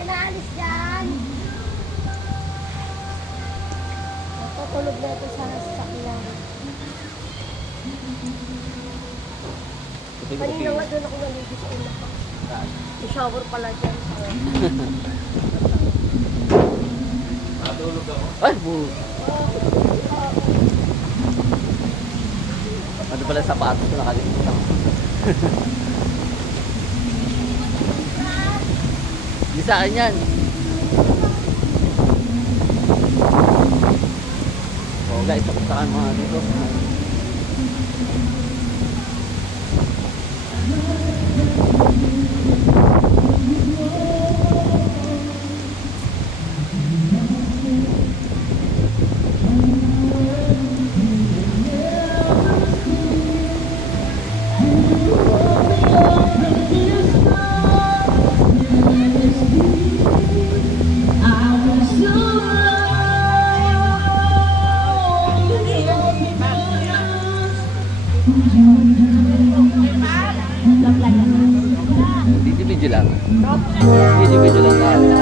Kinaalis dyan. Natutulog na ito sa sasakyan. Kanina nga doon ako naligo sa ulo ko. May shower pala dyan. Natulog ako. Ay, ano pala sapatos ko nakalimutan ko. Di sa akin yan. So guys, tapos na mga dito. Video lang. Video lang tayo.